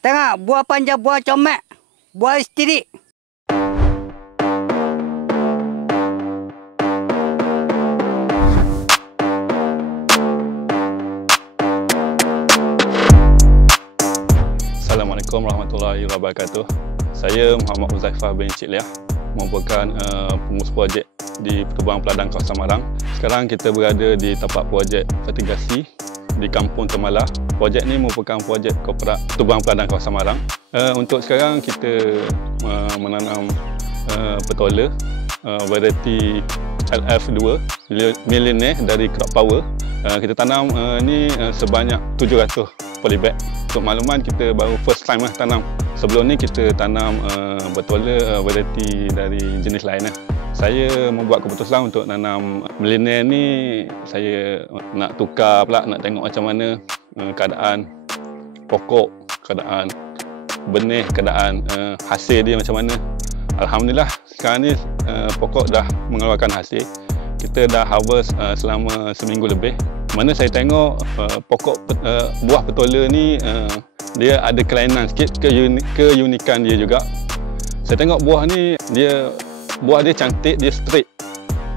Tengok, buah panjang, buah comek, buah istiri. Assalamualaikum warahmatullahi wabarakatuh. Saya Muhammad Huzaifah bin Cik Liah, merupakan pengurus projek di Pertubuhan Peladang Kawasan Marang. Sekarang kita berada di tempat projek fertigasi di Kampung Temala. Projek ini merupakan projek korporat Pertubuhan Peladang Kawasan Marang. Untuk sekarang kita menanam petola variety LF2 Millionaire dari Crop Power. Kita tanam ni sebanyak 700 polybag. Untuk makluman, kita baru first time tanam. Sebelum ni kita tanam petola variety dari jenis lain. Saya membuat keputusan untuk nanam Millionaire ni. Saya nak tukar pula, nak tengok macam mana keadaan pokok, keadaan benih, keadaan hasil dia macam mana. Alhamdulillah sekarang ni pokok dah mengeluarkan hasil. Kita dah harvest selama seminggu lebih. Mana saya tengok pokok buah petola ni dia ada kelainan sikit, keunikan dia juga. Saya tengok buah ni, buah dia cantik, dia straight.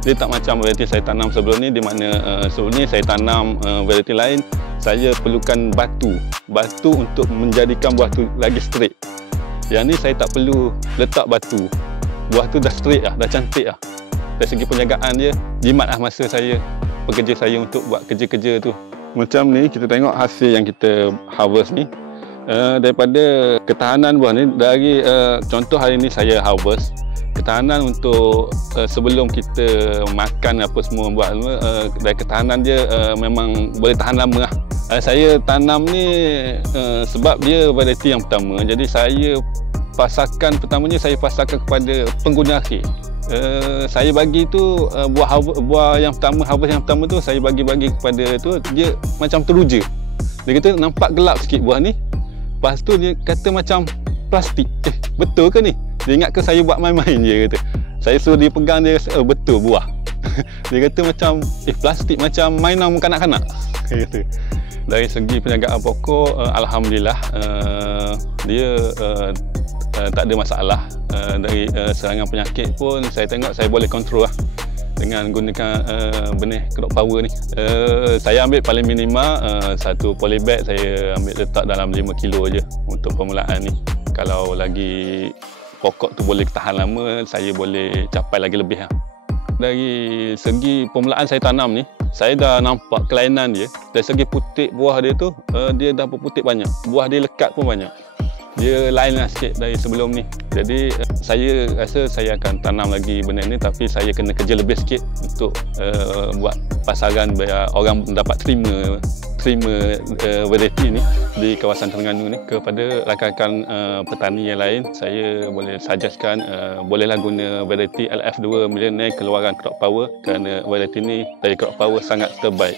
Dia tak macam variety saya tanam sebelum ni, di mana sebelum ni saya tanam variety lain, saya perlukan batu untuk menjadikan buah tu lagi straight. Yang ni saya tak perlu letak batu. Buah tu dah straight dah cantik dah. Dari segi penjagaan dia, jimat lah masa saya, pekerja saya untuk buat kerja-kerja tu. Macam ni kita tengok hasil yang kita harvest ni. Daripada ketahanan buah ni, dari contoh hari ni saya harvest, ketahanan untuk sebelum kita makan apa semua buat dari ketahanan dia memang boleh tahan lama lah. Saya tanam ni sebab dia variety yang pertama, jadi saya pasarkan, pertamanya saya pasarkan kepada pengguna akhir. Saya bagi tu buah yang pertama, harvest yang pertama tu saya bagi kepada tu, dia macam teruja. Dia kata nampak gelap sikit buah ni. Lepas tu dia kata macam plastik. Betul ke ni? Dia ingat ke saya buat main-main je kata. Saya suruh dia pegang, dia rasa betul buah. Dia kata macam plastik, macam mainan kanak-kanak. Dia kata. Dari segi penjagaan pokok, alhamdulillah dia tak ada masalah. Dari serangan penyakit pun saya tengok saya boleh kontrol lah dengan gunakan benih Crop Power ni. Saya ambil paling minima satu polybag saya ambil letak dalam 5 kilo je untuk permulaan ni. Kalau lagi pokok tu boleh tahan lama, saya boleh capai lagi lebih lah. Dari segi permulaan saya tanam ni, saya dah nampak kelainan dia. Dari segi putik buah dia tu, dia dah berputik banyak. Buah dia lekat pun banyak. Dia lain lah sikit dari sebelum ni. Jadi saya rasa saya akan tanam lagi benda ni, tapi saya kena kerja lebih sikit untuk buat pasaran biar orang dapat terima variety ni di kawasan Terengganu ni. Kepada rakan-rakan petani yang lain, saya boleh suggestkan bolehlah guna variety LF2 Millionaire keluaran Crop Power, kerana variety ni dari Crop Power sangat terbaik.